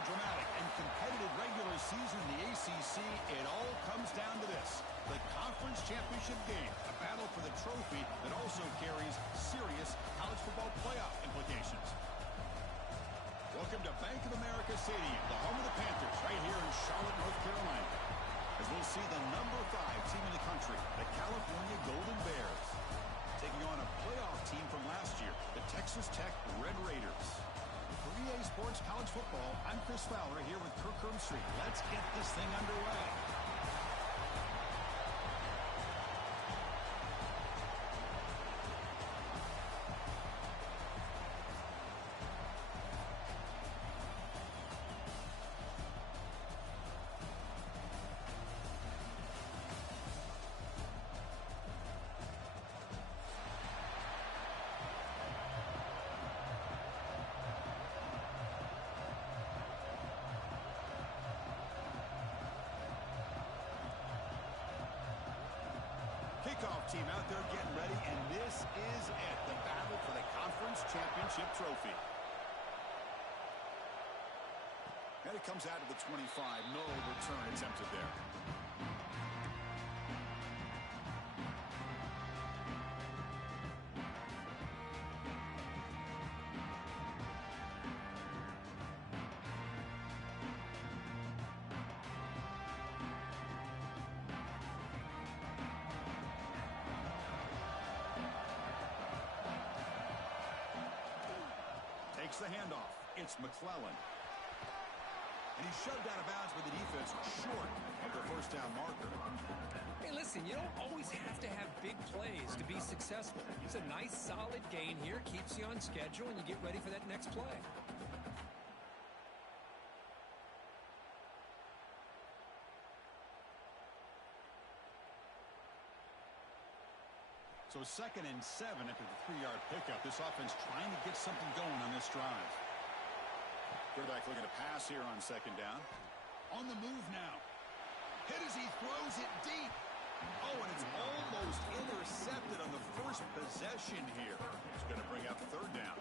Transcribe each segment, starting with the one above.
a dramatic and competitive regular season in the ACC, it all comes down to this: the conference championship game, a battle for the trophy that also carries serious college football playoff implications. Welcome to Bank of America Stadium, the home of the Panthers, right here in Charlotte, North Carolina, as we'll see the number 5 team in the country, the California Golden Bears, taking on a playoff team from last year, the Texas Tech Red Raiders. For EA Sports College Football, I'm Chris Fowler here with Kirk Herbstreit. Let's get this thing underway. Kickoff team out there getting ready, and this is it, the battle for the conference championship trophy. And it comes out of the 25. No return attempted there. Takes the handoff. It's McClellan. And he's shoved out of bounds with the defense short of the first down marker. Hey, listen, you don't always have to have big plays to be successful. It's a nice, solid gain here. Keeps you on schedule, and you get ready for that next play. So 2nd and 7 after the 3-yard pickup. This offense trying to get something going on this drive. Quarterback looking to pass here on 2nd down. On the move now. Hit as he throws it deep. Oh, and it's almost intercepted on the first possession here. It's going to bring up 3rd down.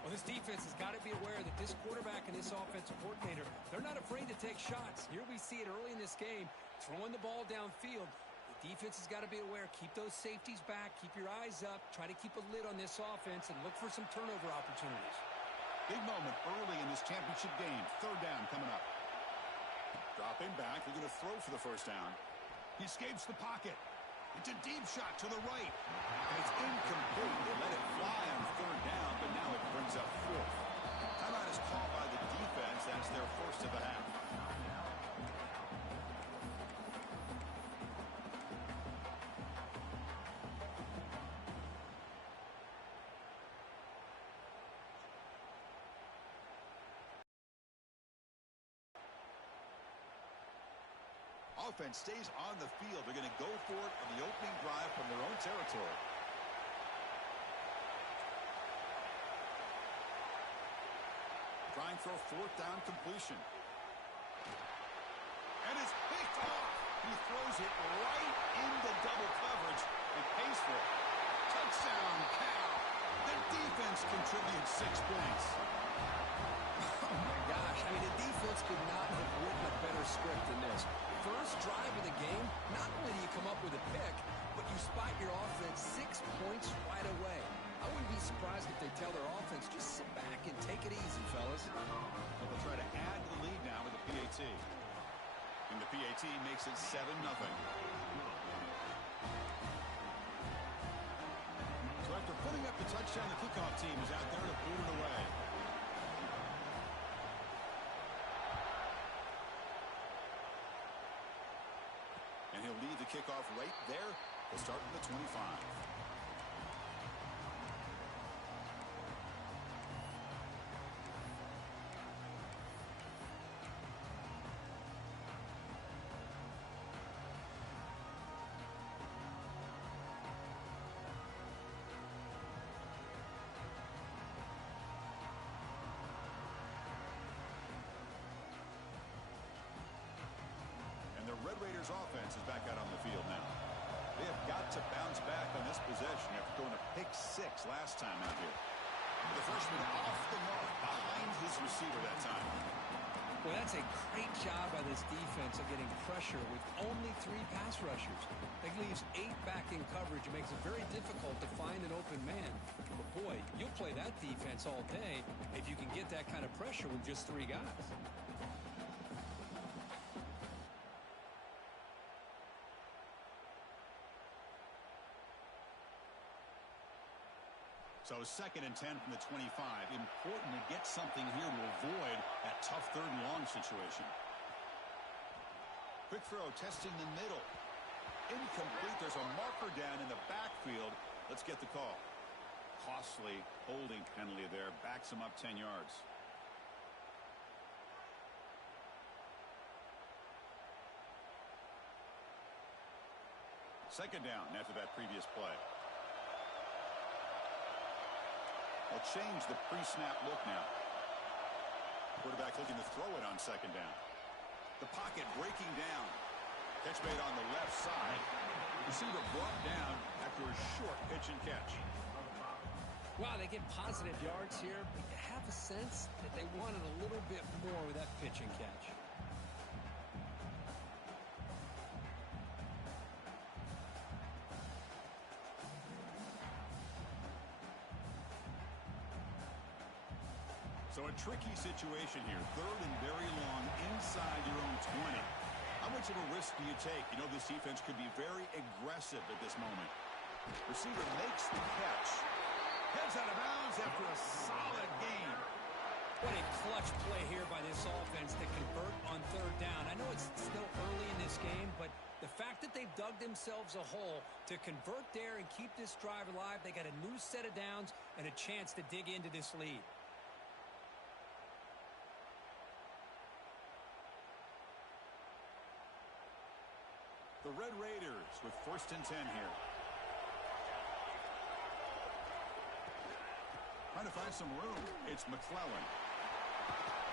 Well, this defense has got to be aware that this quarterback and this offensive coordinator, they're not afraid to take shots. Here we see it early in this game, throwing the ball downfield. The defense has got to be aware. Keep those safeties back. Keep your eyes up. Try to keep a lid on this offense and look for some turnover opportunities. Big moment early in this championship game. 3rd down coming up. Dropping back. They're going to throw for the first down. He escapes the pocket. It's a deep shot to the right. And it's incomplete. They let it fly on 3rd down, but now it brings up 4th. Timeout is called by the defense. That's their first of the half. Offense stays on the field. They're going to go for it on the opening drive from their own territory. Try and throw 4th down completion. And it's picked off. He throws it right into double coverage and pays for it. Touchdown, Cal. The defense contributes 6 points. Oh, my gosh. I mean, the defense could not have written a better script than this. First drive of the game, not only do you come up with a pick, but you spot your offense 6 points right away. I wouldn't be surprised if they tell their offense, just sit back and take it easy, fellas. Well, they'll try to add to the lead now with the PAT. And the PAT makes it 7-0. So after putting up the touchdown, the kickoff team is out there to boot it away. And he'll lead the kickoff right there. He'll start with the 25. The Red Raiders offense is back out on the field now. They have got to bounce back on this possession after throwing a pick 6 last time out here. The freshman off the mark behind his receiver that time. That's a great job by this defense of getting pressure with only 3 pass rushers. That leaves 8 back in coverage. It makes it very difficult to find an open man. But boy, you'll play that defense all day if you can get that kind of pressure with just 3 guys. So 2nd and 10 from the 25. Important to get something here to avoid that tough 3rd and long situation. Quick throw, testing the middle. Incomplete. There's a marker down in the backfield. Let's get the call. Costly holding penalty there. Backs him up 10 yards. Second down after that previous play. They'll change the pre-snap look now. Quarterback looking to throw it on 2nd down. The pocket breaking down. Catch made on the left side. Receiver brought down after a short pitch and catch. Wow, they get positive yards here, but you have a sense that they wanted a little bit more with that pitch and catch. So a tricky situation here. 3rd and very long inside your own 20. How much of a risk do you take? You know this defense could be very aggressive at this moment. Receiver makes the catch. Heads out of bounds after a solid gain. What a clutch play here by this offense to convert on 3rd down. I know it's still early in this game, but the fact that they've dug themselves a hole to convert there and keep this drive alive, they got a new set of downs and a chance to dig into this lead. The Red Raiders with 1st and 10 here. Trying to find some room. It's McClellan.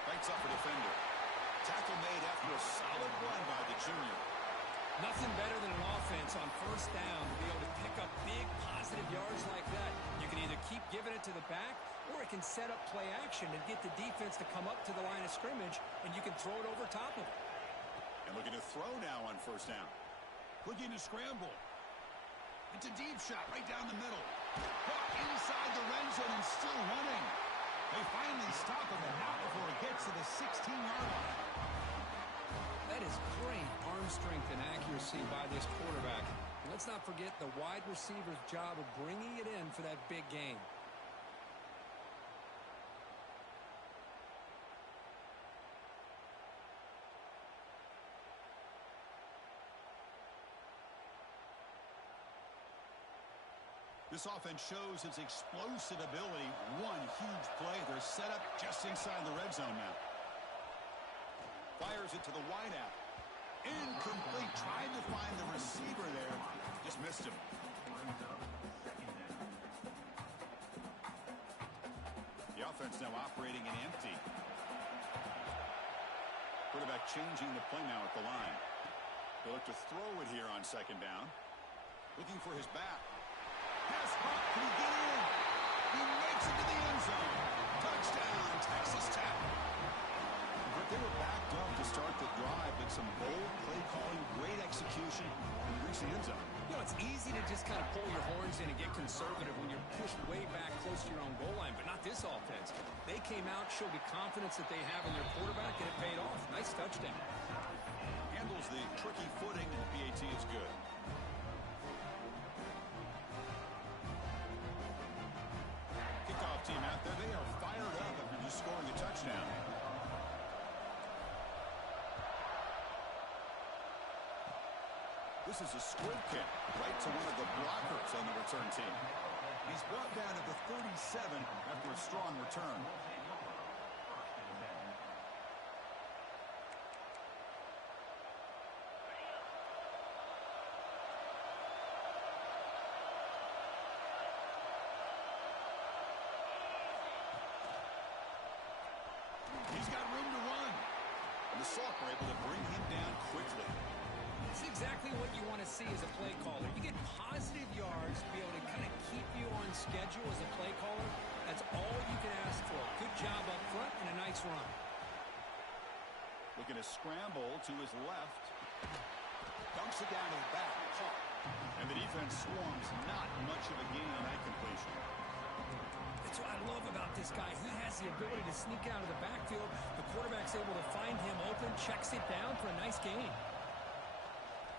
Fights off a defender. Tackle made after a solid run by the junior. Nothing better than an offense on 1st down to be able to pick up big positive yards like that. You can either keep giving it to the back, or it can set up play action and get the defense to come up to the line of scrimmage, and you can throw it over top of it. And looking to throw now on 1st down. Looking to scramble. It's a deep shot right down the middle. Caught inside the red zone and still running. They finally stop him, and not before it gets to the 16-yard line. That is great arm strength and accuracy by this quarterback. And let's not forget the wide receiver's job of bringing it in for that big game. This offense shows its explosive ability. One huge play. They're set up just inside the red zone now. Fires it to the wideout. Incomplete. Tried to find the receiver there. Just missed him. The offense now operating in empty. Quarterback changing the play now at the line. They look to throw it here on 2nd down. Looking for his back. Pass caught. Can he get in? He makes it to the end zone. Touchdown, Texas Tech. But they were backed up to start the drive, but some bold play calling, great execution, and reach the end zone. You know, it's easy to just kind of pull your horns in and get conservative when you're pushed way back close to your own goal line, but not this offense. They came out, showed the confidence that they have in their quarterback, and it paid off. Nice touchdown. Handles the tricky footing, and the PAT is good. Team out there, they are fired up after just scoring a touchdown. This is a squib kick right to one of the blockers on the return team. He's brought down to the 37 after a strong return. He's got room to run. And the Salk were able to bring him down quickly. It's exactly what you want to see as a play caller. You get positive yards to be able to kind of keep you on schedule as a play caller. That's all you can ask for. Good job up front and a nice run. Looking to scramble to his left. Dumps it down to the back. Caught. And the defense swarms. Not much of a gain on that completion. That's what I love about this guy. He has the ability to sneak out of the backfield. The quarterback's able to find him open, checks it down for a nice gain.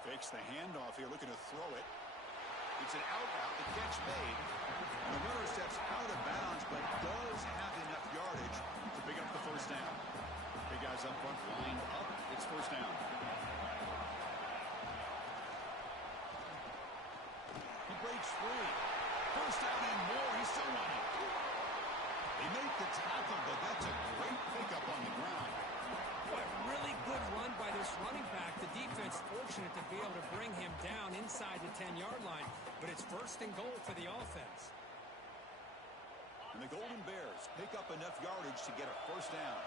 Fakes the handoff here, looking to throw it. It's an out route, the catch made. And the runner steps out of bounds, but does have enough yardage to pick up the first down. Big guys up front, lined up. It's first down. He breaks free. First down and more. He's still running. They make the tackle, but that's a great pickup on the ground. What a really good run by this running back. The defense fortunate to be able to bring him down inside the 10-yard line, but it's first and goal for the offense. And the Golden Bears pick up enough yardage to get a first down.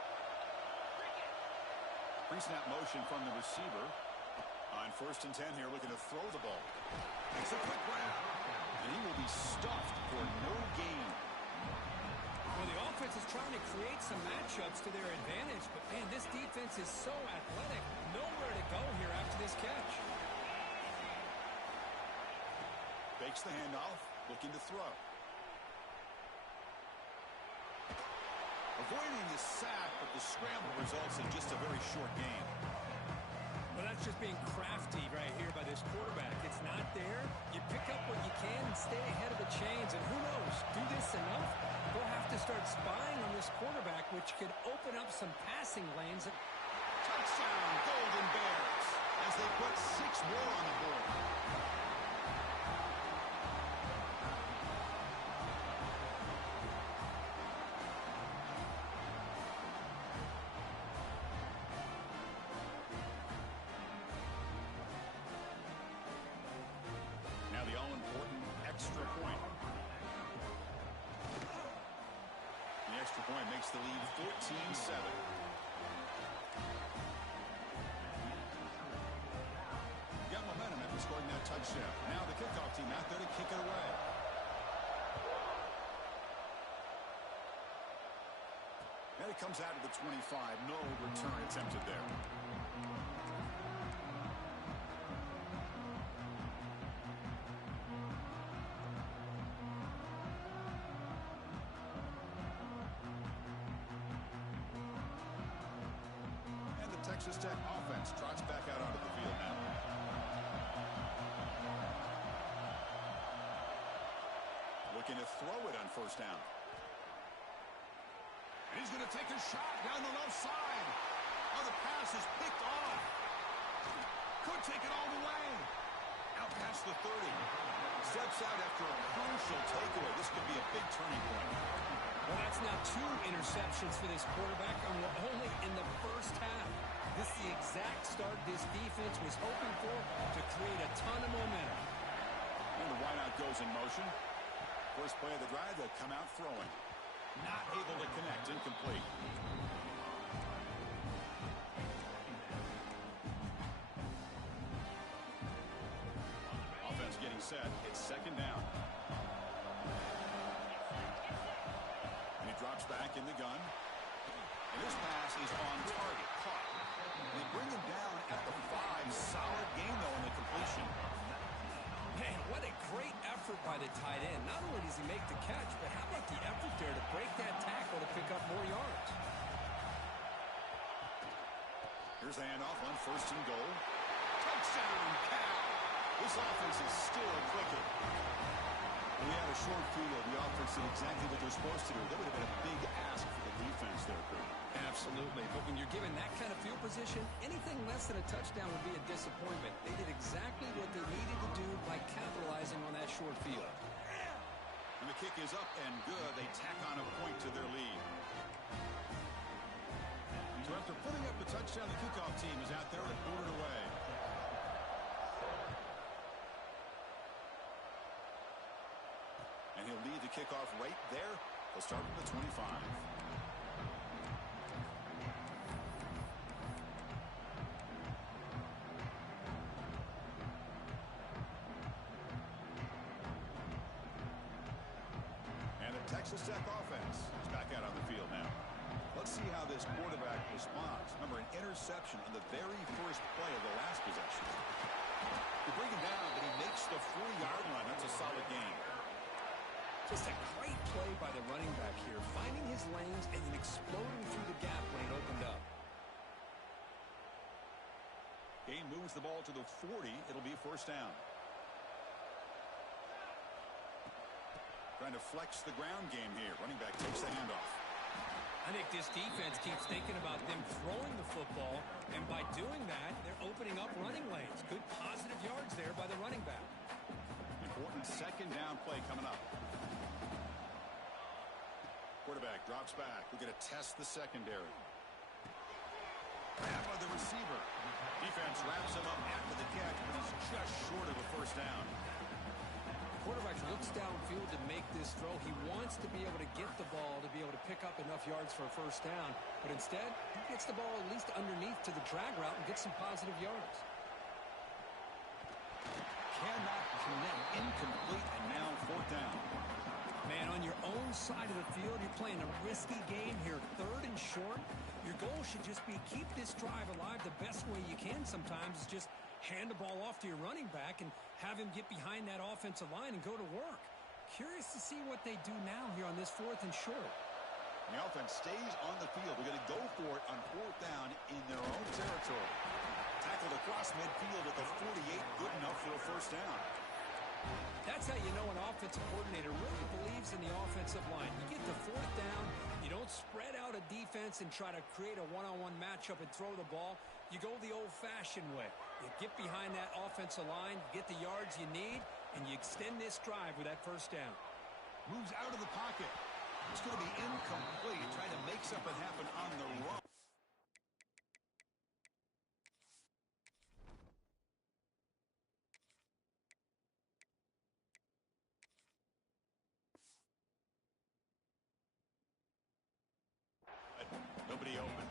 Pre-snap motion from the receiver. On first and 10 here, looking to throw the ball. It's a quick grab, and he will be stuffed for no gain. Well, the offense is trying to create some matchups to their advantage, but, man, this defense is so athletic. Nowhere to go here after this catch. Fakes the handoff, looking to throw. Avoiding the sack, but the scramble results in just a very short gain. Well, that's just being crafty right here by this quarterback. It's not there. You pick up what you can and stay ahead of the chains. And who knows, do this enough, they'll have to start spying on this quarterback, which could open up some passing lanes. Touchdown, Golden Bears, as they put 6 more on the board. Now the all-important extra point. The extra point makes the lead 14-7. Got momentum after scoring that touchdown. Now the kickoff team out there to kick it away. And it comes out of the 25. No return attempted there. Texas Tech offense trots back out onto the field now. Looking to throw it on first down. And he's going to take a shot down the left side. Oh, the pass is picked off. Could take it all the way. Out past the 30. Steps out after a crucial takeaway. This could be a big turning point. Well, that's now 2 interceptions for this quarterback, and we're only in the first half. This is the exact start this defense was hoping for to create a ton of momentum. And the wideout goes in motion. First play of the drive, they'll come out throwing. Not able to connect, incomplete. Offense getting set. It's second down. And he drops back in the gun. And this pass is on target. Caught. They bring him down at the 5. Solid gain, though, in the completion. Man, what a great effort by the tight end. Not only does he make the catch, but how about the effort there to break that tackle to pick up more yards? Here's the handoff on first and goal. Touchdown, Cal. This offense is still clicking. When we had a short field, the offense did exactly what they're supposed to do. That would have been a big ask for the defense there, Kurt. Absolutely. But when you're given that kind of field position, anything less than a touchdown would be a disappointment. They did exactly what they needed to do by capitalizing on that short field. And the kick is up and good. They tack on a point to their lead. So after putting up the touchdown, the kickoff team is out there to boot it away. And he'll lead the kickoff right there. They'll start at the 25. And the Texas Tech offense is back out on the field now. Let's see how this quarterback responds. Remember, an interception. interception on the very first play of the last possession. They bring him down, but he makes the 40-yard line. That's a solid gain. Just a great play by the running back here, finding his lanes and then exploding through the gap when it opened up. Game moves the ball to the 40. It'll be a first down. Trying to flex the ground game here. Running back takes the handoff. I think this defense keeps thinking about them throwing the football, and by doing that, they're opening up running lanes. Good positive yards there by the running back. Important second down play coming up. Quarterback drops back. We're going to test the secondary. Grab by the receiver. Defense wraps him up after the catch, but he's just short of a first down. Quarterback looks downfield to make this throw. He wants to be able to get the ball to be able to pick up enough yards for a first down, but instead, he gets the ball at least underneath to the drag route and gets some positive yards. Cannot connect, incomplete, and now fourth down. Man, on your own side of the field, you're playing a risky game here. Third and short. Your goal should just be keep this drive alive. The best way you can sometimes is just hand the ball off to your running back and have him get behind that offensive line and go to work. Curious to see what they do now here on this fourth and short. The offense stays on the field. They're going to go for it on fourth down in their own territory. Tackled across midfield at the 48. Good enough for a first down. That's how you know an offensive coordinator really believes in the offensive line. You get to fourth down, you don't spread out a defense and try to create a one-on-one matchup and throw the ball. You go the old-fashioned way. You get behind that offensive line, you get the yards you need, and you extend this drive with that first down. Moves out of the pocket. It's going to be incomplete. Trying to make something happen on the run. Nobody open.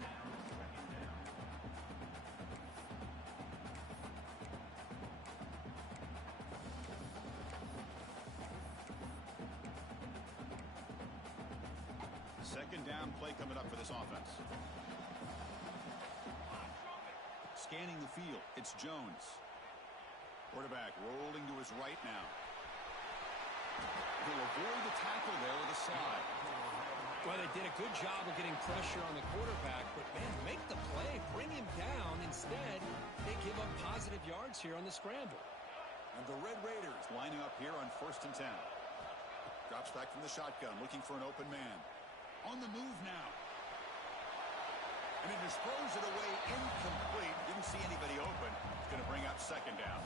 Second down play coming up for this offense. Scanning the field, it's Jones. Quarterback rolling to his right now. He'll avoid the tackle there with a slide. Well, they did a good job of getting pressure on the quarterback, but, man, make the play, bring him down. Instead, they give up positive yards here on the scramble. And the Red Raiders lining up here on 1st and 10. Drops back from the shotgun, looking for an open man. On the move now. And he just throws it away incomplete. Didn't see anybody open. It's going to bring up second down.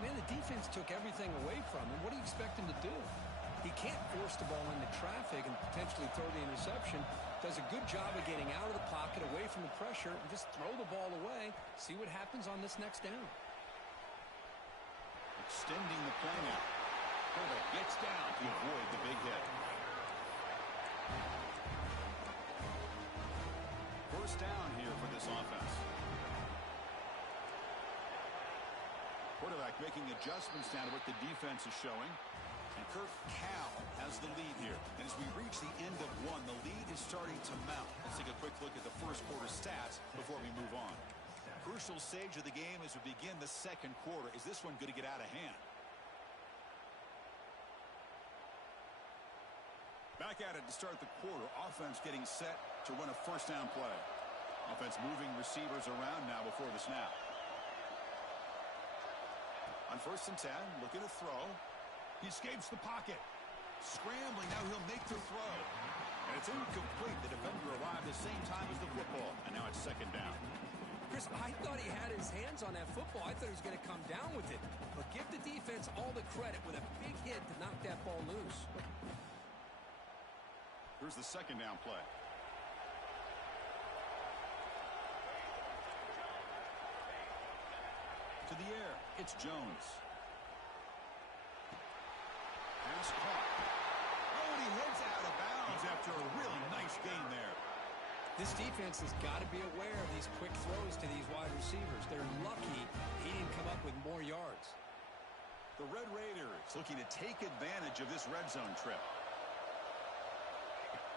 Man, the defense took everything away from him. What do you expect him to do? He can't force the ball into traffic and potentially throw the interception. Does a good job of getting out of the pocket, away from the pressure, and just throw the ball away. See what happens on this next down. Extending the play now. Quarterback gets down to avoid the big hit. First down here for this offense. Quarterback making adjustments down to what the defense is showing. And Kirk Cal has the lead here. And as we reach the end of one, the lead is starting to mount. Let's take a quick look at the first quarter stats before we move on. Crucial stage of the game as we begin the second quarter. Is this one going to get out of hand? Back at it to start the quarter. Offense getting set to run a first down play. Offense moving receivers around now before the snap. On 1st and 10, looking to throw. He escapes the pocket. Scrambling, now he'll make the throw. And it's incomplete. The defender arrived at the same time as the football. And now it's second down. Chris, I thought he had his hands on that football. I thought he was going to come down with it. But give the defense all the credit with a big hit to knock that ball loose. Here's the second down play. To the air, it's Jones. Pass caught. Oh, and he heads out of bounds after a really nice gain there. This defense has got to be aware of these quick throws to these wide receivers. They're lucky he didn't come up with more yards. The Red Raiders looking to take advantage of this red zone trip.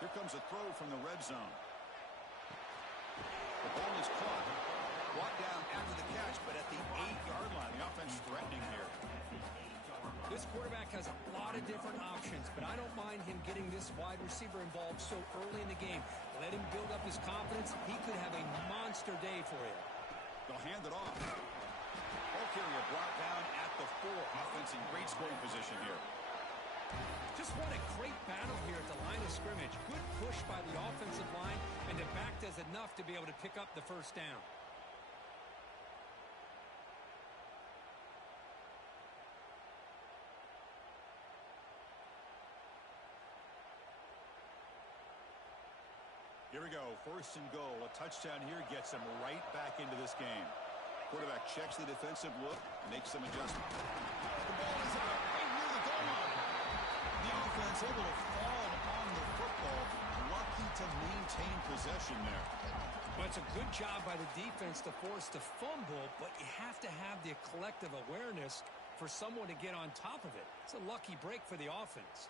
Here comes a throw from the red zone. The ball is caught. of different options, but I don't mind him getting this wide receiver involved so early in the game. Let him build up his confidence. He could have a monster day for you. They'll hand it off. Ball carrier brought down at the 4. Offense in great scoring position here. Just what a great battle here at the line of scrimmage. Good push by the offensive line, and the back does enough to be able to pick up the first down. Here we go, 1st and goal. A touchdown here gets him right back into this game. Quarterback checks the defensive look, makes some adjustments. The ball is out right near the goal line. The offense able to fall on the football. Lucky to maintain possession there. Well, it's a good job by the defense to force the fumble, but you have to have the collective awareness for someone to get on top of it. It's a lucky break for the offense.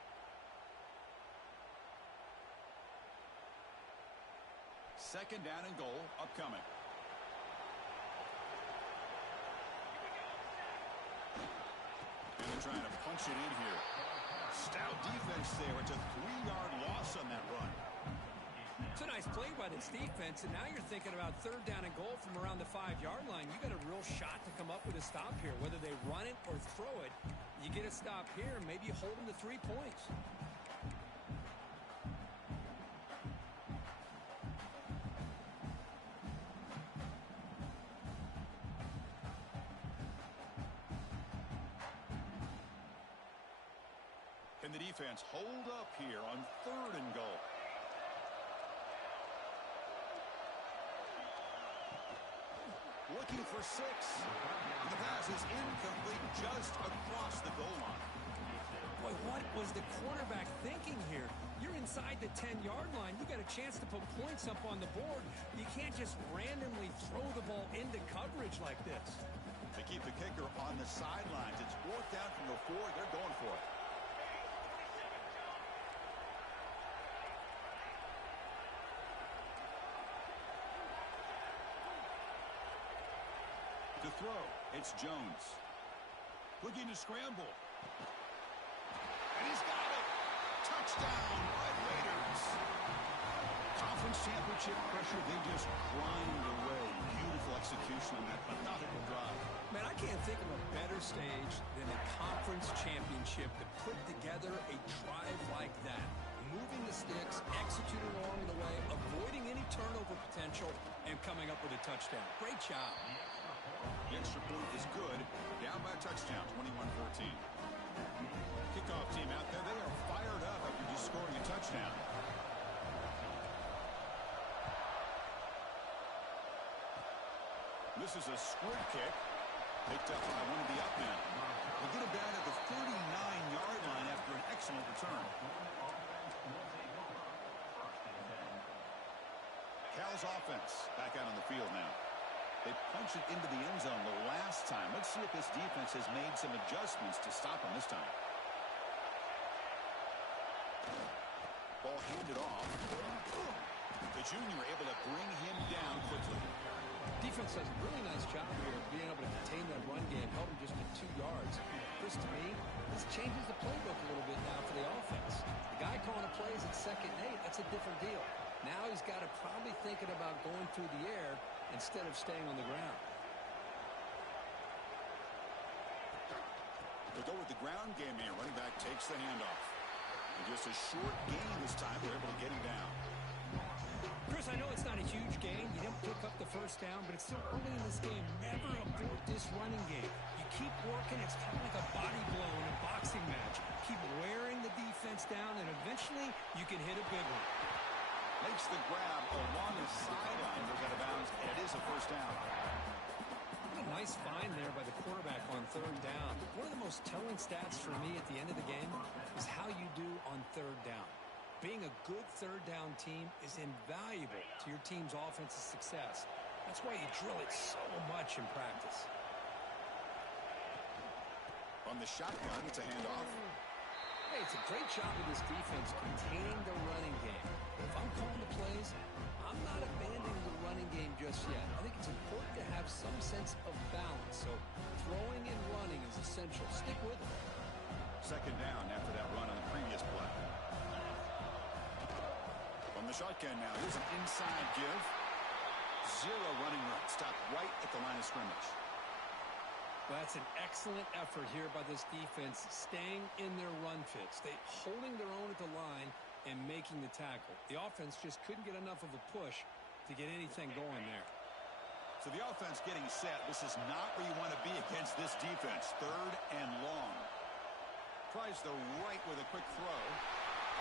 2nd down and goal upcoming. And they're trying to punch it in here. Stout defense there. It's a 3-yard loss on that run. It's a nice play by this defense, and now you're thinking about 3rd down and goal from around the 5-yard line. You got a real shot to come up with a stop here. Whether they run it or throw it, you get a stop here, maybe you hold them to 3 points. Can the defense hold up here on 3rd and goal? Looking for 6. The pass is incomplete just across the goal line. Boy, what was the quarterback thinking here? You're inside the 10-yard line. You got a chance to put points up on the board. You can't just randomly throw the ball into coverage like this. They keep the kicker on the sidelines. It's 4th down from the 4. They're going for it. To throw, it's Jones. Looking to scramble. And he's got it. Touchdown, Red Raiders. Conference championship pressure, they just grind away. Beautiful execution on that methodical drive. Man, I can't think of a better stage than a conference championship to put together a drive like that. Moving the sticks, executing along the way, avoiding any turnover potential, and coming up with a touchdown. Great job. The extra point is good. Down by a touchdown, 21-14. Kickoff team out there, they are fired up after just scoring a touchdown. This is a squib kick. Picked up by one of the up men. They get it down at the 39-yard line after an excellent return. Cal's offense back out on the field now. They punched it into the end zone the last time. Let's see if this defense has made some adjustments to stop them this time. Ball handed off. The junior able to bring him down quickly. Defense does a really nice job here of being able to contain that run game, held him just to 2 yards. Chris, to me, this changes the playbook a little bit now for the offense. The guy calling the plays at 2nd and 8, that's a different deal. Now he's got to probably thinking about going through the air instead of staying on the ground. They'll go with the ground game here. Running back takes the handoff. And just a short gain this time. They're able to get him down. Chris, I know it's not a huge gain. You didn't pick up the first down, but it's still early in this game. Never abort this running game. You keep working. It's kind of like a body blow in a boxing match. Keep wearing the defense down, and eventually you can hit a big one. Makes the grab along the sideline. Goes out of bounds, and it is a first down. What a nice find there by the quarterback on 3rd down. One of the most telling stats for me at the end of the game is how you do on 3rd down. Being a good 3rd down team is invaluable to your team's offensive success. That's why you drill it so much in practice. On the shotgun, it's a handoff. Hey, it's a great job of this defense containing the running game. But if I'm calling the plays, I'm not abandoning the running game just yet. I think it's important to have some sense of balance. So throwing and running is essential. Stick with it. second down after that run on the previous play. From the shotgun now, here's an inside give. Zero running route. Stopped right at the line of scrimmage. Well, that's an excellent effort here by this defense, staying in their run fits. They holding their own at the line and making the tackle. The offense just couldn't get enough of a push to get anything going there. So the offense getting set. This is not where you want to be against this defense. Third and long. Tries the right with a quick throw.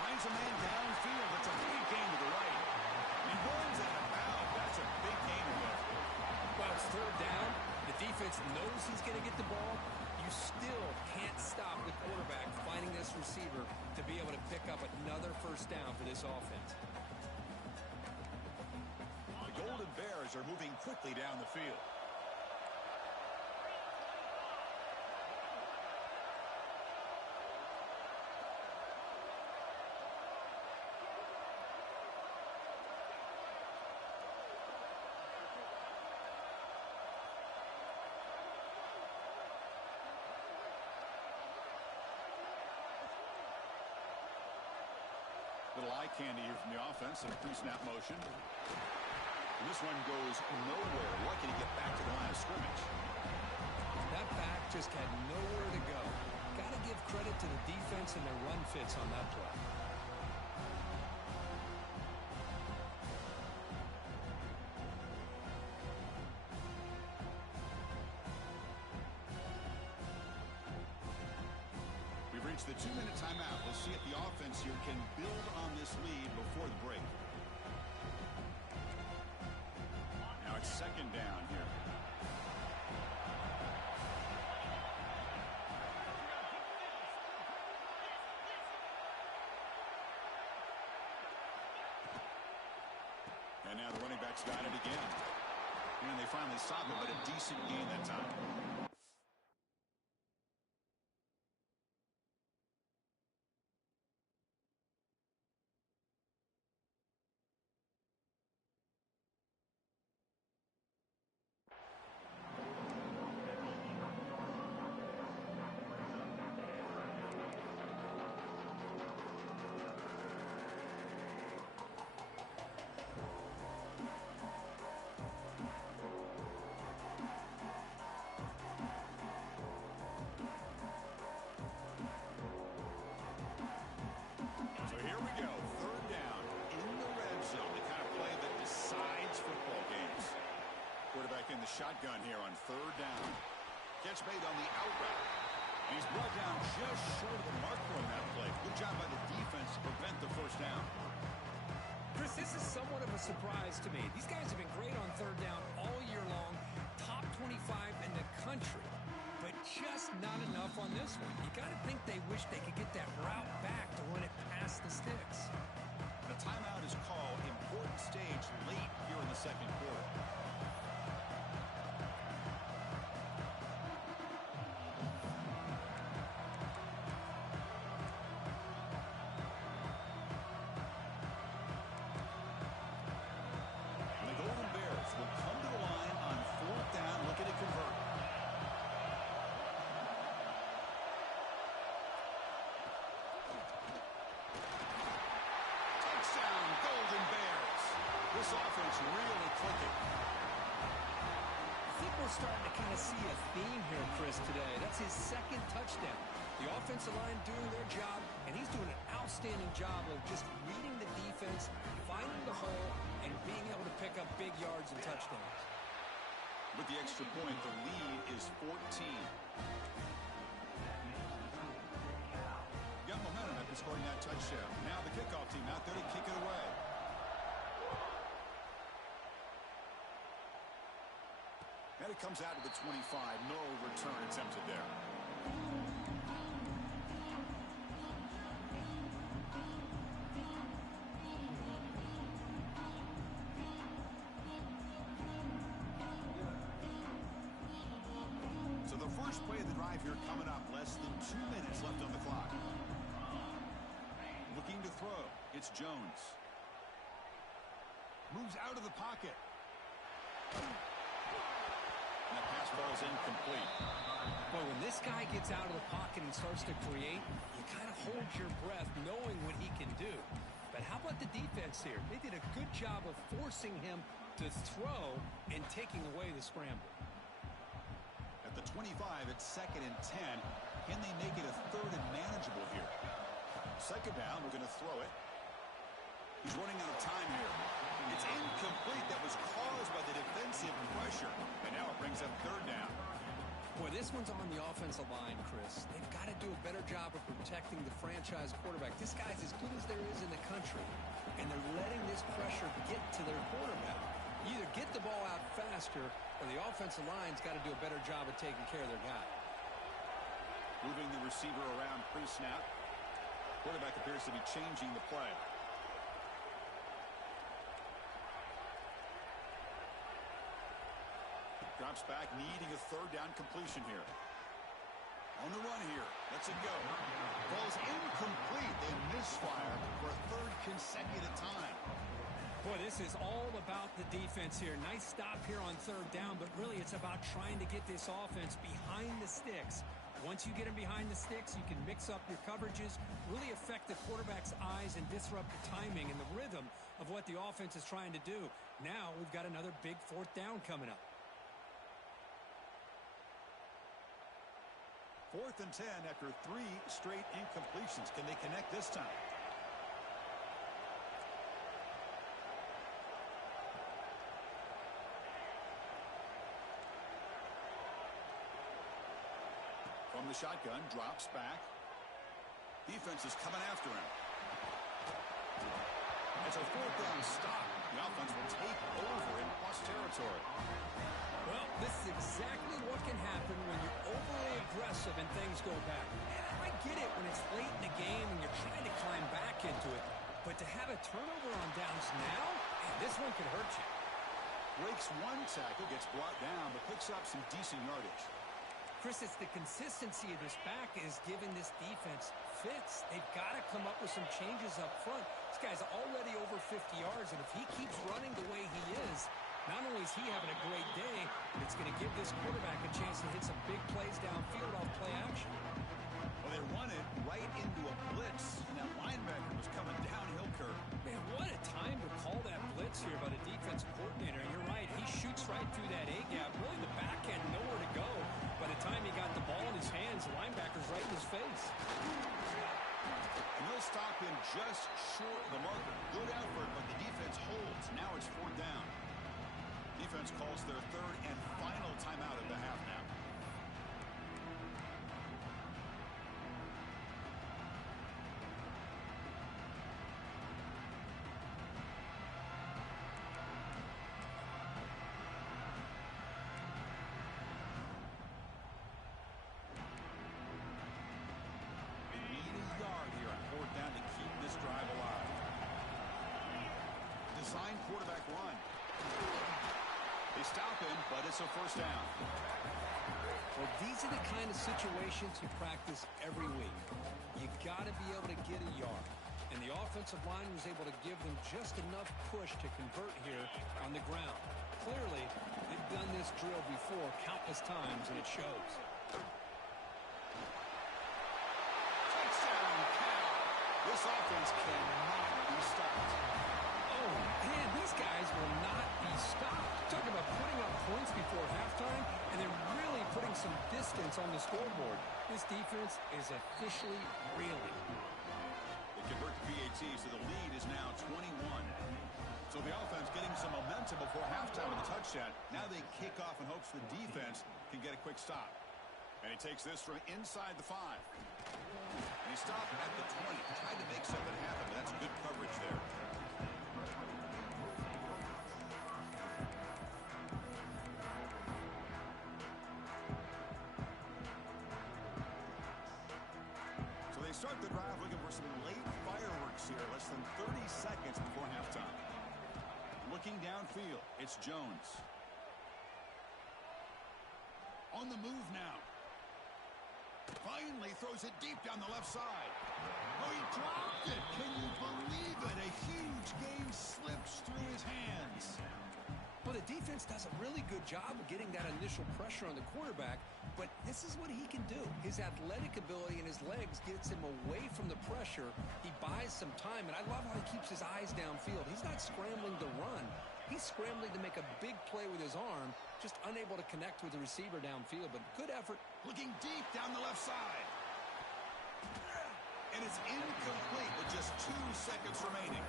Finds a man downfield. That's a big gain to the right. He runs out of bounds. That's a big gain to go. Well, it's third down. The defense knows he's going to get the ball. You still can't stop the quarterback finding this receiver to be able to pick up another first down for this offense. The Golden Bears are moving quickly down the field. Little eye candy here from the offense in a pre-snap motion. And this one goes nowhere. Lucky to get back to the line of scrimmage. That back just had nowhere to go. Got to give credit to the defense and their run fits on that play. We've reached the 2-minute timeout. We'll see if the offense here can build on this lead before the break. Now it's second down here. And now the running back's got it again. And they finally stop it, but a decent gain that time. So here we go, third down in the red zone, the kind of play that decides football games. Quarterback in the shotgun here on third down. Catch made on the out route. He's brought down just short of the marker on that play. Good job by the defense to prevent the first down. Chris, this is somewhat of a surprise to me. These guys have been great on third down all year long, top 25 in the country, but just not enough on this one. You got to think they wish they could get that route back to run it past the sticks. The timeout is called. Important stage late here in the second quarter. And the Golden Bears will come to the line on fourth down, looking to convert. Touchdown, Golden Bears. This offense really clicking. I think we're starting to kind of see a theme here, Chris, today. That's his second touchdown. The offensive line doing their job, and he's doing an outstanding job of just reading the defense, finding the hole, and being able to pick up big yards and touchdowns. With the extra point, the lead is 14. Got momentum after scoring that touchdown. Now the kickoff team out there to kick it away. And it comes out to the 25. No return attempted there. So the first play of the drive here coming up. Less than 2 minutes left on the clock. Looking to throw. It's Jones. Moves out of the pocket. And that pass ball is incomplete. Boy, when this guy gets out of the pocket and starts to create, you kind of hold your breath knowing what he can do. But how about the defense here? They did a good job of forcing him to throw and taking away the scramble. At the 25, it's 2nd and 10. Can they make it a 3rd and manageable here? 2nd down, we're going to throw it. He's running out of time here. It's incomplete. That was caused by the defensive pressure. And now it brings up 3rd down. Boy, this one's on the offensive line, Chris. They've got to do a better job of protecting the franchise quarterback. This guy's as good as there is in the country, and they're letting this pressure get to their quarterback. You either get the ball out faster, or the offensive line's got to do a better job of taking care of their guy. Moving the receiver around pre-snap. Quarterback appears to be changing the play. Drops back, needing a 3rd down completion here. On the run here. Lets it go. Ball's incomplete. They misfire for a 3rd consecutive time. Boy, this is all about the defense here. Nice stop here on 3rd down, but really it's about trying to get this offense behind the sticks. Once you get them behind the sticks, you can mix up your coverages, really affect the quarterback's eyes and disrupt the timing and the rhythm of what the offense is trying to do. Now we've got another big 4th down coming up. 4th and 10 after 3 straight incompletions. Can they connect this time? From the shotgun, drops back. Defense is coming after him. It's a 4th down stop. The offense will take over in plus territory. Well, this is exactly what can happen when you're overly aggressive and things go bad. And I get it when it's late in the game and you're trying to climb back into it. But to have a turnover on downs now, man, this one could hurt you. Breaks 1 tackle, gets brought down, but picks up some decent yardage. Chris, it's the consistency of this back is giving this defense fits. They've got to come up with some changes up front. This guy's already over 50 yards, and if he keeps running the way he is, not only is he having a great day, but it's going to give this quarterback a chance to hit some big plays downfield off play action. Well, they run it right into a blitz, and that linebacker was coming downhill curve. Man, what a time to call that blitz here by the defensive coordinator. And you're right, he shoots right through that A-gap. Really, the back had nowhere to go. By the time he got the ball in his hands, the linebacker's right in his face. And they'll stop him just short of the marker. Good effort, but the defense holds. Now it's 4th down. Defense calls their 3rd and final timeout of the half now. Quarterback run. They stop him, but it's a 1st down. Well, these are the kind of situations you practice every week. You got to be able to get a yard. And the offensive line was able to give them just enough push to convert here on the ground. Clearly, they've done this drill before countless times, and it shows. Touchdown, Cal. This offense cannot be stopped. Oh, man, these guys will not be stopped. Talking about putting up points before halftime, and then really putting some distance on the scoreboard. This defense is officially reeling. They convert to PAT, so the lead is now 21. So the offense getting some momentum before halftime with a touchdown. Now they kick off in hopes the defense can get a quick stop. And he takes this from inside the 5. And he stopped at the 20. Tried to make something happen, but that's good coverage there. Start the drive looking for some late fireworks here. Less than 30 seconds before halftime. Looking downfield, it's Jones. On the move now. Finally throws it deep down the left side. Oh, he dropped it. Can you believe it? A huge game slips through his hands. Well, Well, the defense does a really good job of getting that initial pressure on the quarterback, but this is what he can do. His athletic ability and his legs gets him away from the pressure. He buys some time, and I love how he keeps his eyes downfield. He's not scrambling to run. He's scrambling to make a big play with his arm, just unable to connect with the receiver downfield, but good effort. Looking deep down the left side. And it's incomplete with just 2 seconds remaining.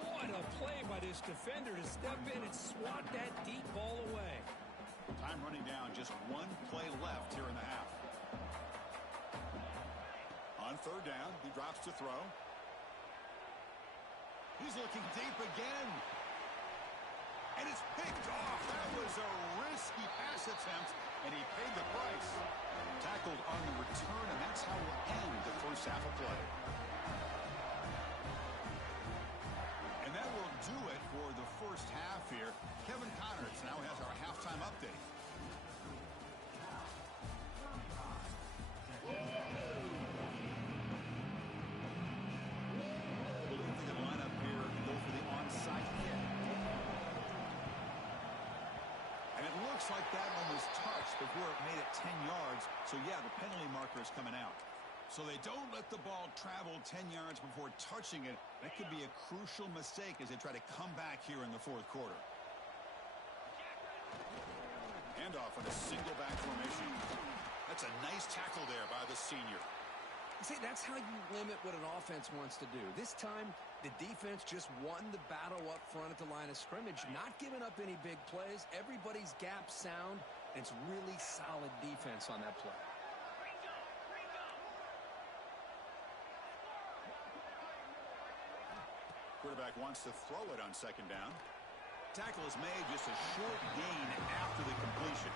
What a play by this defender to step in and swat that deep ball away. Time running down, just 1 play left here in the half. On 3rd down, he drops to throw. He's looking deep again. And it's picked off. That was a risky pass attempt, and he paid the price. Tackled on the return, and that's how we'll end the first half of play. And that will do it for the first half here. Kevin Connors now has our halftime update. I believe they can line up here and go for the onside kick. And it looks like that one was touched before it made it 10 yards. So, yeah, the penalty marker is coming out. So they don't let the ball travel 10 yards before touching it. That could be a crucial mistake as they try to come back here in the 4th quarter. Handoff on a single back formation. That's a nice tackle there by the senior. See, that's how you limit what an offense wants to do. This time, the defense just won the battle up front at the line of scrimmage, not giving up any big plays. Everybody's gap sound, and it's really solid defense on that play. Quarterback wants to throw it on 2nd down. Tackle is made, just a short gain after the completion.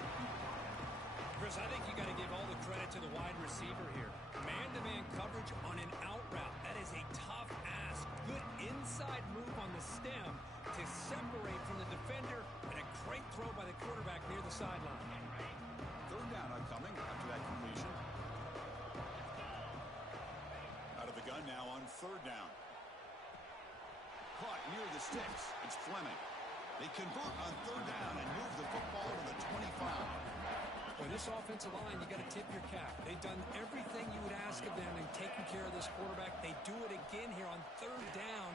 Chris, I think you got to give all the credit to the wide receiver here. Man-to-man coverage on an out route. That is a tough ask. Good inside move on the stem to separate from the defender, and a great throw by the quarterback near the sideline. 3rd down upcoming after that completion. Out of the gun now on 3rd down. Caught near the sticks. It's Fleming. They convert on 3rd down and move the football to the 25. Well, this offensive line, you got to tip your cap. They've done everything you would ask of them in taking care of this quarterback. They do it again here on 3rd down,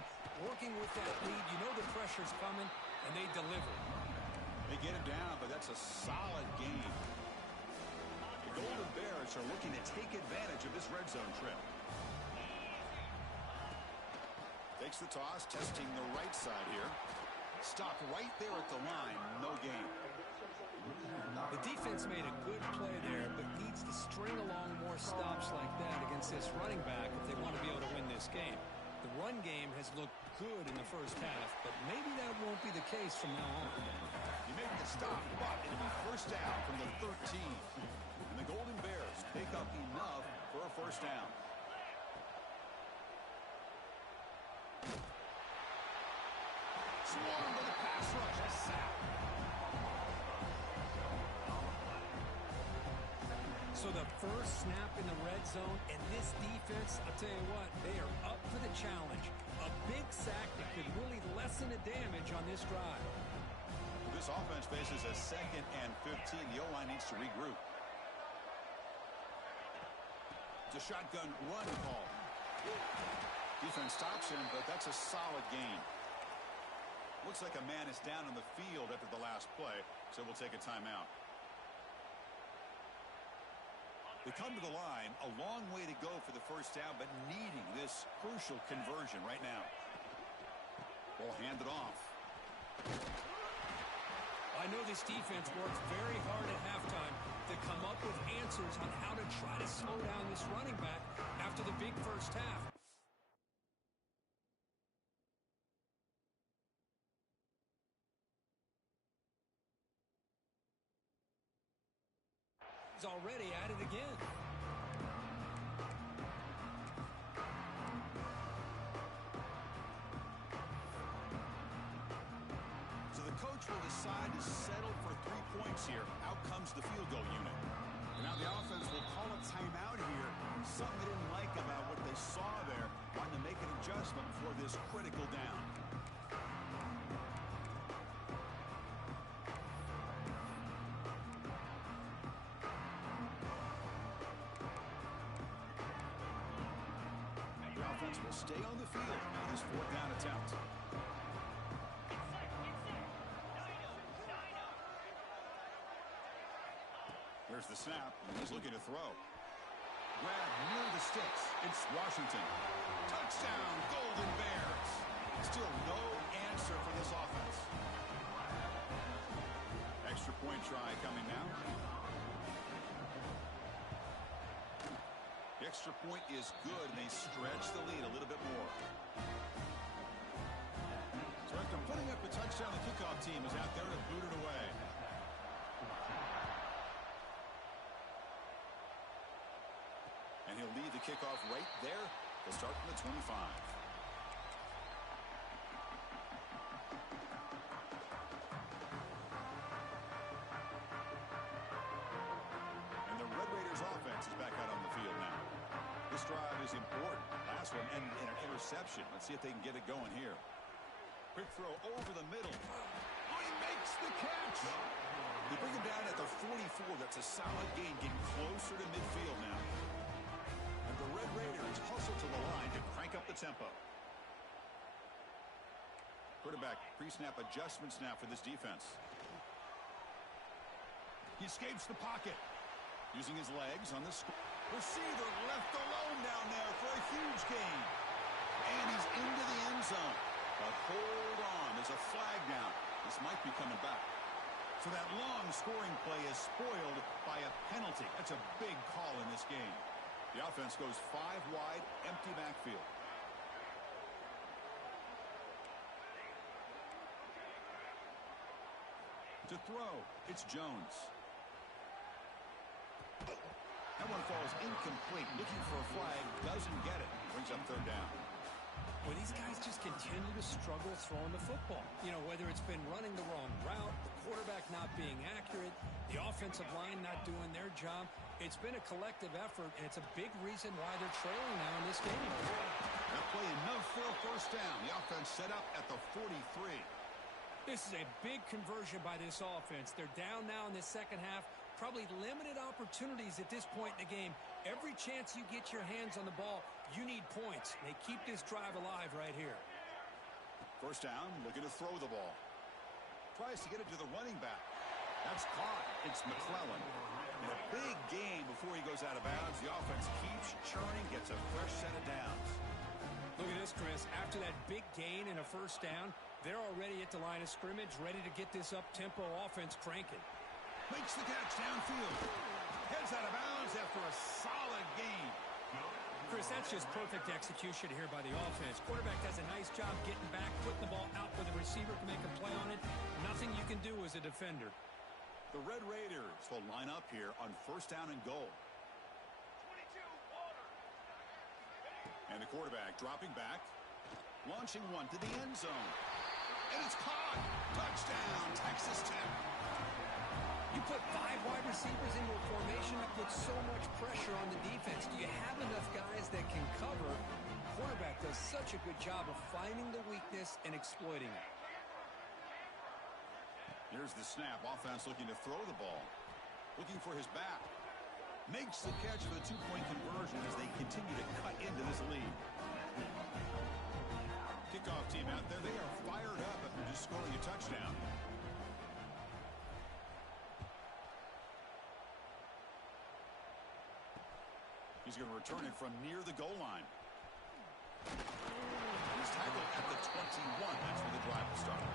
working with that lead. You know the pressure's coming, and they deliver. They get him down, but that's a solid game. The Golden Bears are looking to take advantage of this red zone trip. Takes the toss, testing the right side here. Stop right there at the line, no gain. The defense made a good play there, but needs to string along more stops like that against this running back if they want to be able to win this game. The run game has looked good in the first half, but maybe that won't be the case from now on. He made the stop, but it'll be 1st down from the 13. And the Golden Bears pick up enough for a 1st down. Swarmed by the pass rush. A sack. So the first snap in the red zone, and this defense, I'll tell you what, they are up for the challenge. A big sack that could really lessen the damage on this drive. This offense faces a 2nd and 15. The O-line needs to regroup. It's a shotgun run call. Defense stops him, but that's a solid gain. Looks like a man is down on the field after the last play, so we'll take a timeout. They come to the line, a long way to go for the 1st down, but needing this crucial conversion right now. Ball handed off. I know this defense works very hard at halftime to come up with answers on how to try to slow down this running back after the big first half. He's already at it again. So the coach will decide to settle for 3 points here. Out comes the field goal unit. And now the offense will call a timeout here. Something they didn't like about what they saw there. Wanting to make an adjustment for this critical down. offense will stay on the field on this fourth down attempt. Here's the snap, and he's looking to throw. Grab near the sticks. It's Washington. Touchdown, Golden Bears. Still no answer for this offense. Extra point try coming now. The extra point is good, and they stretch the lead a little bit more. So after putting up a touchdown, the kickoff team is out there to boot it away. And he'll lead the kickoff right there. He'll start from the 25. And the Red Raiders offense is back out on the field now. This drive is important. Last one ended in an interception. Let's see if they can get it going here. Quick throw over the middle. Oh, he makes the catch. They bring him down at the 44. That's a solid gain, getting closer to midfield now. And the Red Raiders hustle to the line to crank up the tempo. Quarterback pre-snap adjustments now for this defense. He escapes the pocket. Using his legs on the receiver left alone down there for a huge gain. And he's into the end zone. But hold on, there's a flag down. This might be coming back. So that long scoring play is spoiled by a penalty. That's a big call in this game. The offense goes 5 wide, empty backfield. To throw, it's Jones. That one falls incomplete. Looking for a flag, doesn't get it. Brings up third down. Well, these guys just continue to struggle throwing the football. You know, whether it's been running the wrong route, the quarterback not being accurate, the offensive line not doing their job. It's been a collective effort, and it's a big reason why they're trailing now in this game. That play enough for a first down. The offense set up at the 43. This is a big conversion by this offense. They're down now in the second half. Probably limited opportunities at this point in the game. Every chance you get your hands on the ball, you need points. They keep this drive alive right here. First down, looking to throw the ball. Tries to get it to the running back. That's caught. It's McClellan. In a big game before he goes out of bounds, the offense keeps churning, gets a fresh set of downs. Look at this, Chris. After that big gain and a first down, they're already at the line of scrimmage, ready to get this up-tempo offense cranking. Makes the catch downfield. Heads out of bounds after a solid gain. Chris, that's just perfect execution here by the offense. Quarterback does a nice job getting back, putting the ball out where the receiver can make a play on it. Nothing you can do as a defender. The Red Raiders will line up here on first down and goal. And the quarterback dropping back, launching one to the end zone. And it's caught. Touchdown, Texas Tech. You put 5 wide receivers into a formation that puts so much pressure on the defense. Do you have enough guys that can cover? Quarterback does such a good job of finding the weakness and exploiting it. Here's the snap. Offense looking to throw the ball. Looking for his back. Makes the catch for the 2-point conversion as they continue to cut into this lead. Kickoff team out there. They are fired up after just scoring a touchdown. He's going to return it from near the goal line. He's tackled at the 21. That's where the drive will start.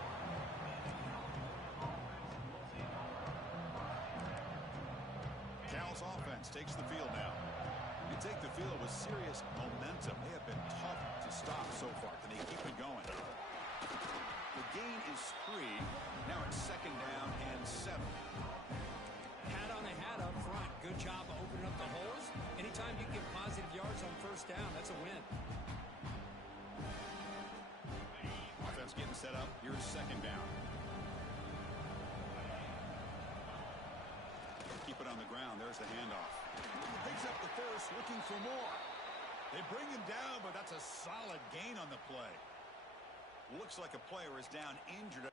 Cal's offense takes the field now. You take the field with serious momentum. They have been tough to stop so far. Can they keep it going? The gain is 3. Now it's second down and 7. Hat on the hat up front. Good job of opening up the holes. Anytime you get positive yards on first down, that's a win. Offense getting set up. Here's second down. Keep it on the ground. There's the handoff. Picks up the first, looking for more. They bring him down, but that's a solid gain on the play. Looks like a player is down injured.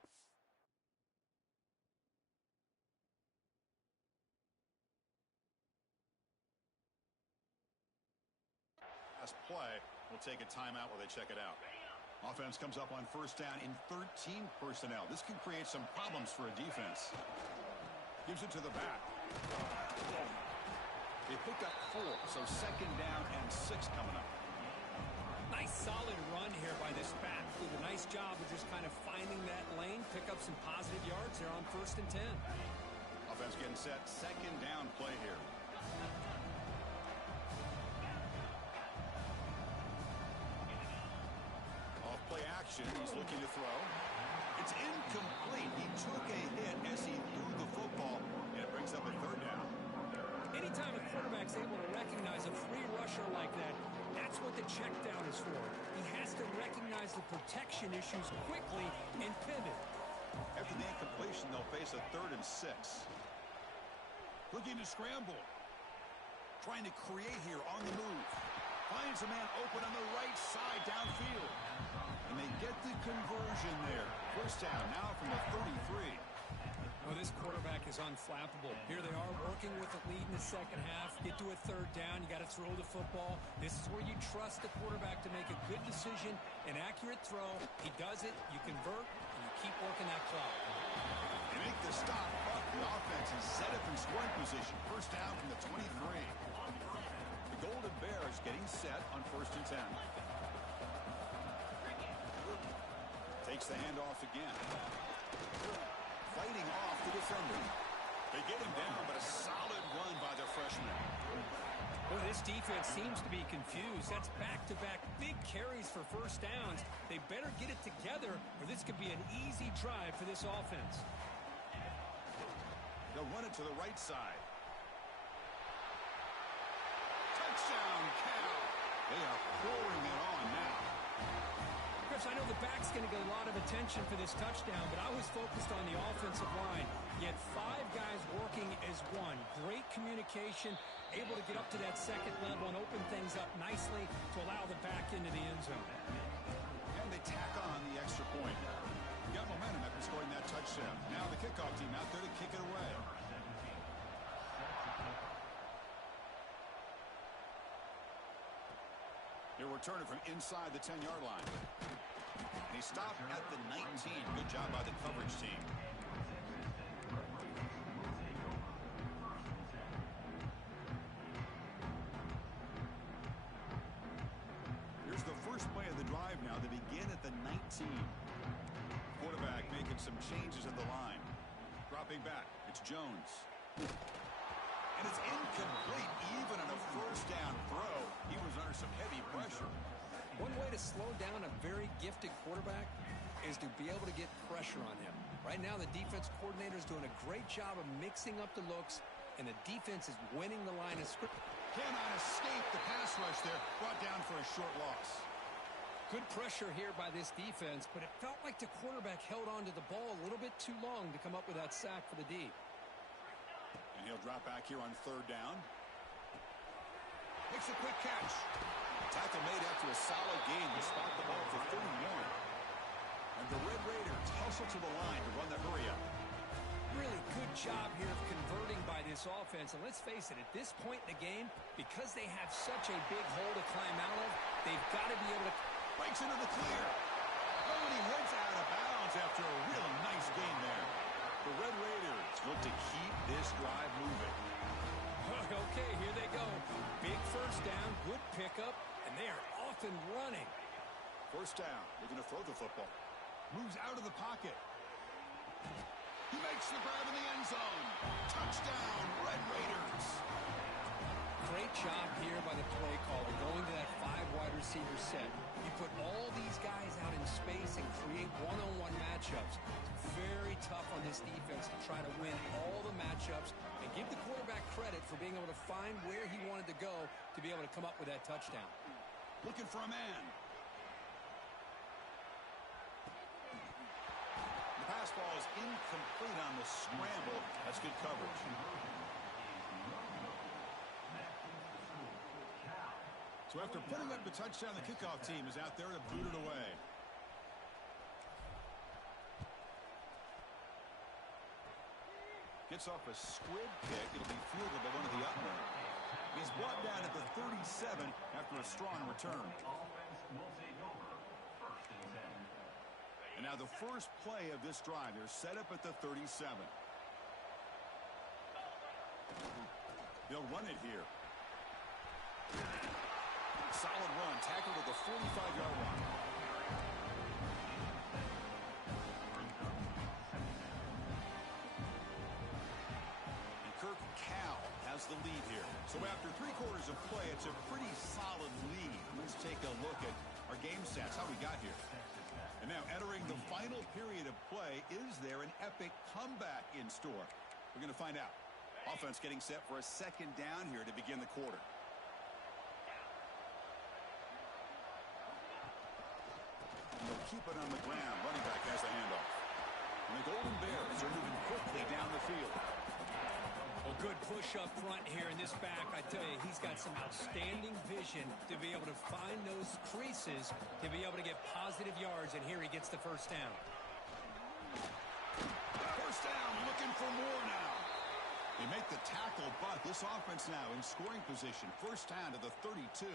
Play. We'll take a timeout while they check it out. Offense comes up on first down in 13 personnel. This can create some problems for a defense. Gives it to the back. They pick up 4, so second down and 6 coming up. Nice solid run here by this back. Did a nice job of just kind of finding that lane, pick up some positive yards there on first and 10. Offense getting set. Second down play here. Off play action. He's looking to throw. It's incomplete. He took a hit as he threw the football, and it brings up a third down. Anytime a quarterback's able to recognize a free rusher like that, that's what the check down is for. He has to recognize the protection issues quickly and pivot. After the incompletion, they'll face a 3rd and 6. Looking to scramble. Trying to create here on the move. Finds a man open on the right side downfield. And they get the conversion there. First down now from the 33. Well, this quarterback is unflappable. Here they are working with the lead in the second half. Get to a 3rd down. You got to throw the football. This is where you trust the quarterback to make a good decision, an accurate throw. He does it. You convert, and you keep working that clock. They make the stop, but the offense is set up in scoring position. First down from the 23. The Golden Bears getting set on first and 10. Takes the handoff again. Fighting off the defender. They get him down, but a solid run by the freshman. Well, this defense seems to be confused. That's back-to-back big carries for first downs. They better get it together, or this could be an easy drive for this offense. They'll run it to the right side. Touchdown, Cal. They are pouring it on now. Chris, I know the back's going to get a lot of attention for this touchdown, but I was focused on the offensive line. You had 5 guys working as one. Great communication, able to get up to that second level and open things up nicely to allow the back into the end zone. And they tack on the extra point. Got momentum after scoring that touchdown. Now the kickoff team out there to kick it away. He'll return it from inside the 10-yard line. And he stopped at the 19. Good job by the coverage team. Here's the first play of the drive now. They begin at the 19. Quarterback making some changes at the line. Dropping back. It's Jones. And it's incomplete. Even on a first down throw, he was under some heavy pressure. One way to slow down a very gifted quarterback is to be able to get pressure on him. Right now, the defense coordinator is doing a great job of mixing up the looks, and the defense is winning the line of scrimmage. Cannot escape the pass rush there. Brought down for a short loss. Good pressure here by this defense, but it felt like the quarterback held on to the ball a little bit too long to come up with that sack for the D. And he'll drop back here on 3rd down. Makes a quick catch. Tackle made after a solid game to spot the ball for 31. And the Red Raiders hustle to the line to run the hurry up. Really good job here of converting by this offense. And let's face it, at this point in the game, because they have such a big hole to climb out of, they've got to be able to... Breaks into the clear. Oh, and he heads out of bounds after a really nice game there. The Red Raiders look to keep this drive moving. Okay, here they go. Big first down, good pickup, and they are off and running. First down, looking to throw the football. Moves out of the pocket. He makes the grab in the end zone. Touchdown, Red Raiders. Great job here by the play caller, going to that 5 wide receiver set. You put all these guys out in space and create one-on-one matchups. It's very tough on this defense to try to win all the matchups and give the quarterback credit for being able to find where he wanted to go to be able to come up with that touchdown. Looking for a man. The pass ball is incomplete on the scramble. That's good coverage. So after putting up the touchdown, the kickoff team is out there to boot it away. Gets off a squib kick. It'll be fielded by one of the up men. He's brought down at the 37 after a strong return. And now the first play of this drive. They're set up at the 37. They'll run it here. Solid run, tackled at the 45-yard line. And Kirk Cal has the lead here. So after 3 quarters of play, it's a pretty solid lead. Let's take a look at our game stats, how we got here. And now entering the final period of play, is there an epic comeback in store? We're going to find out. Offense getting set for a second down here to begin the quarter. And they'll keep it on the ground. Running back has the handoff. And the Golden Bears are moving quickly down the field. A good push up front here in this back. I tell you, he's got some outstanding vision to be able to find those creases, to be able to get positive yards, and here he gets the first down. First down, looking for more now. They make the tackle, but this offense now in scoring position. First down to the 32.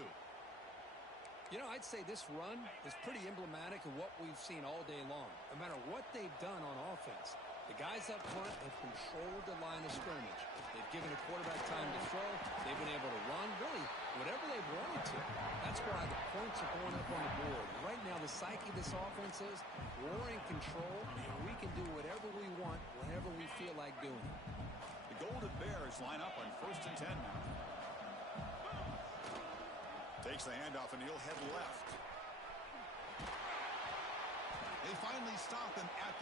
You know, I'd say this run is pretty emblematic of what we've seen all day long. No matter what they've done on offense, the guys up front have controlled the line of scrimmage. They've given the quarterback time to throw. They've been able to run, really, whatever they've wanted to. That's why the points are going up on the board. Right now, the psyche of this offense is we're in control, and we can do whatever we want whenever we feel like doing it. The Golden Bears line up on 1st and 10 now. Takes the handoff, and he'll head left. They finally stop him at